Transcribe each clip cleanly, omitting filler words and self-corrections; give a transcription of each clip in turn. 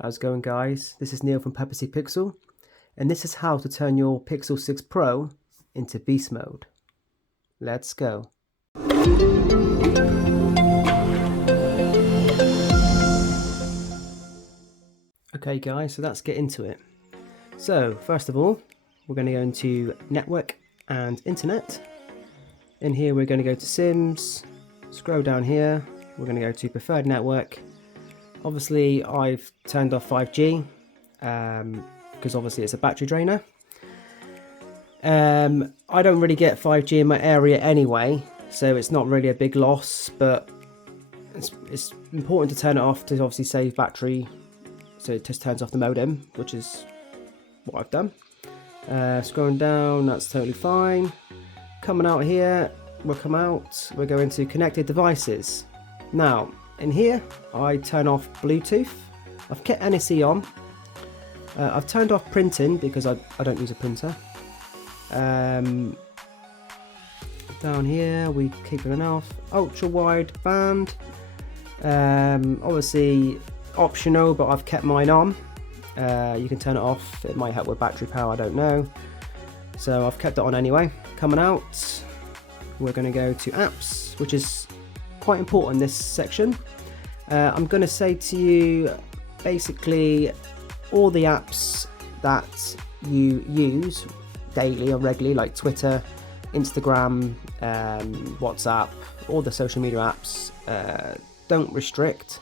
How's it going, guys? This is Neil from TeamPixel, and this is how to turn your Pixel 6 Pro into beast mode. Let's go. Okay guys, so let's get into it. So first of all, we're going to go into network and internet. In here we're going to go to Sims, scroll down here, we're going to go to preferred network. Obviously I've turned off 5G because obviously it's a battery drainer. I don't really get 5G in my area anyway, so it's not really a big loss, but it's important to turn it off to obviously save battery, so it just turns off the modem, which is what I've done. Scrolling down, that's totally fine. Coming out here, we're going to connected devices. Now in here I turn off Bluetooth. I've kept NSE on. I've turned off printing because I don't use a printer. Down here we keep it off. Ultra wide band, obviously optional, but I've kept mine on. You can turn it off, it might help with battery power, I don't know, so I've kept it on anyway. Coming out, we're going to go to apps, which is quite important in this section. I'm going to say to you basically all the apps that you use daily or regularly, like Twitter, Instagram, WhatsApp, all the social media apps. Don't restrict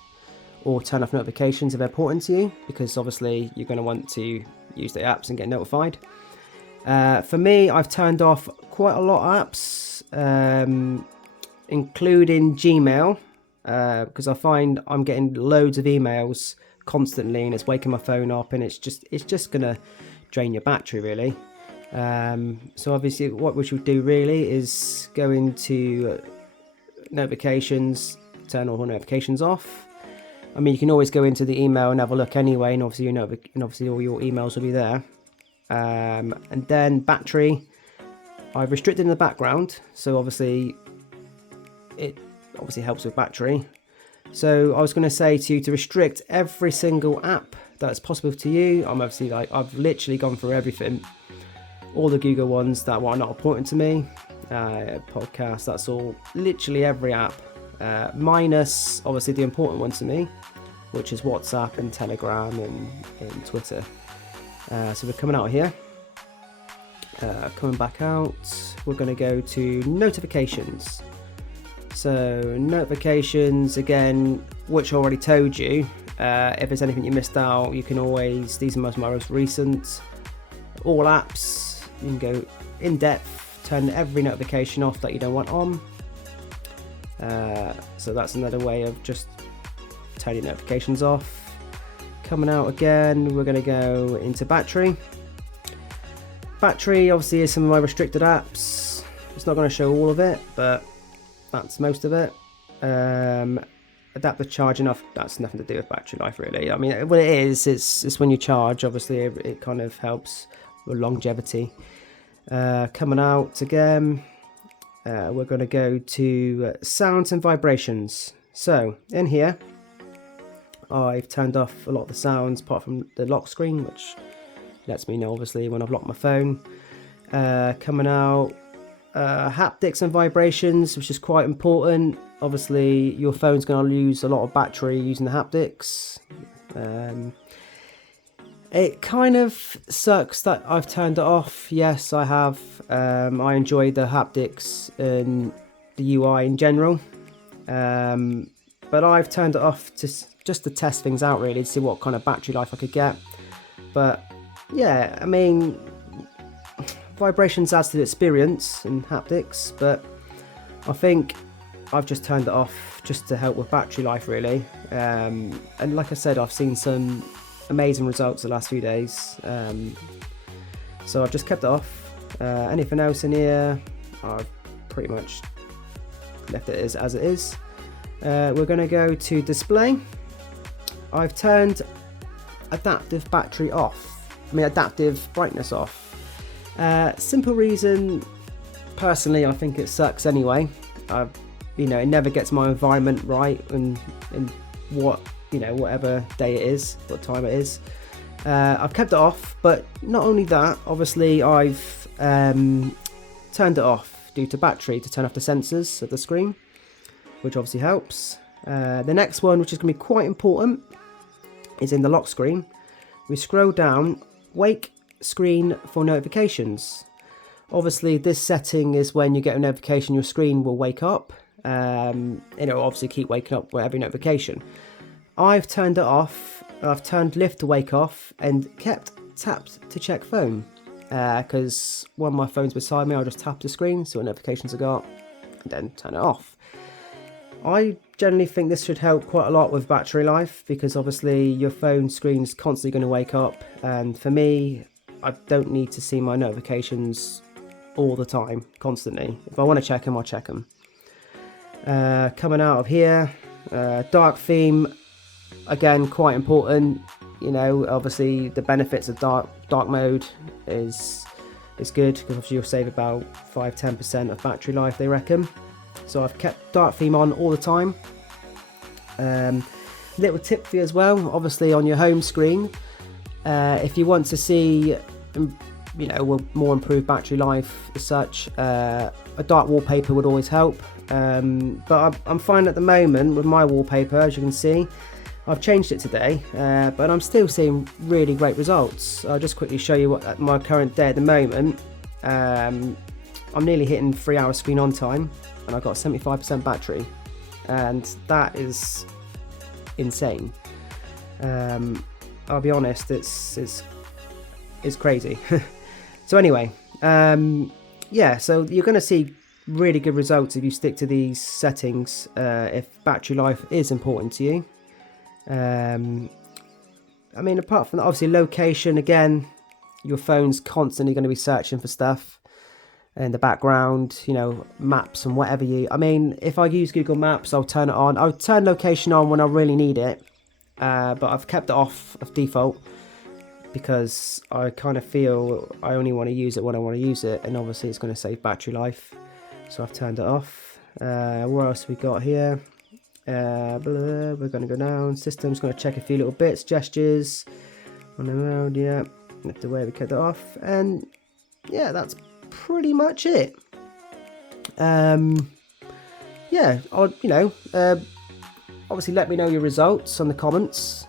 or turn off notifications if they're important to you, because obviously you're going to want to use the apps and get notified. For me, I've turned off quite a lot of apps, including Gmail, because I find I'm getting loads of emails constantly and it's waking my phone up, and it's just gonna drain your battery really. So obviously what we should do really is go into notifications, turn all notifications off. I mean, you can always go into the email and have a look anyway, and obviously all your emails will be there. And then battery, I've restricted in the background, so obviously it helps with battery. So I was going to say to you to restrict every single app that's possible to you. I've literally gone through everything, all the Google ones that are not important to me, podcasts, that's all, literally every app, minus obviously the important one to me, which is WhatsApp and Telegram and Twitter. So we're coming out of here, coming back out, we're going to go to notifications. So notifications, again, which I already told you, if there's anything you missed out, you can always, these are my most recent, all apps, you can go in depth, turn every notification off that you don't want on. So that's another way of just turning notifications off. Coming out again, we're going to go into battery. Battery obviously is some of my restricted apps. It's not going to show all of it, but that's most of it. Adaptive charging off, that's nothing to do with battery life really. I mean, what it is, it's when you charge, obviously it kind of helps with longevity. Coming out again, we're going to go to sounds and vibrations. So in here I've turned off a lot of the sounds apart from the lock screen, which lets me know obviously when I've locked my phone. Coming out, haptics and vibrations, which is quite important. Obviously your phone's going to lose a lot of battery using the haptics. It kind of sucks that I've turned it off. Yes, I have. I enjoy the haptics and the UI in general, but I've turned it off just to test things out really, to see what kind of battery life I could get. But yeah, I mean, vibrations adds to the experience and haptics, but I think I've just turned it off just to help with battery life really. And like I said, I've seen some amazing results the last few days, so I've just kept it off. Anything else in here, I've pretty much left it as it is. We're going to go to display. I've turned adaptive battery off, adaptive brightness off. Simple reason, personally I think it sucks anyway. It never gets my environment right and what you know, whatever day it is, what time it is. I've kept it off, but not only that, obviously I've turned it off due to battery to turn off the sensors of the screen, which obviously helps. The next one, which is going to be quite important, is in the lock screen. We scroll down, wake screen for notifications. Obviously this setting is when you get a notification, your screen will wake up. It'll obviously keep waking up with every notification. I've turned it off. I've turned lift to wake off and kept tapped to check phone, because when my phone's beside me, I'll just tap the screen, see what notifications I got, and then turn it off. I generally think this should help quite a lot with battery life, because obviously your phone screen's constantly going to wake up, and for me, I don't need to see my notifications all the time, constantly. If I want to check them, I'll check them. Coming out of here, dark theme, again, quite important. You know, obviously the benefits of dark mode is good, because obviously you'll save about 5-10% of battery life, they reckon. So I've kept dark theme on all the time. Little tip for you as well, obviously on your home screen, if you want to see, you know, more improved battery life as such, a dark wallpaper would always help. But I'm fine at the moment with my wallpaper, as you can see. I've changed it today, but I'm still seeing really great results. I'll just quickly show you what at my current day at the moment. I'm nearly hitting 3 hours screen on time, and I've got 75% battery, and that is insane. I'll be honest, it's crazy. So anyway, yeah, so you're going to see really good results if you stick to these settings, if battery life is important to you. I mean, apart from that, obviously location, again, your phone's constantly going to be searching for stuff in the background, you know, maps and whatever I mean, if I use Google Maps, I'll turn it on. I'll turn location on when I really need it, but I've kept it off of default, because I kind of feel I only want to use it when I want to use it, and obviously it's going to save battery life, so I've turned it off. What else we got here? We're going to go down. System's going to check a few little bits, gestures on the road. Yeah, that's the way we kept it off, and yeah, that's pretty much it. Yeah, you know, obviously let me know your results on the comments.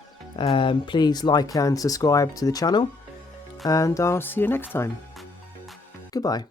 Please like and subscribe to the channel, and I'll see you next time. Goodbye.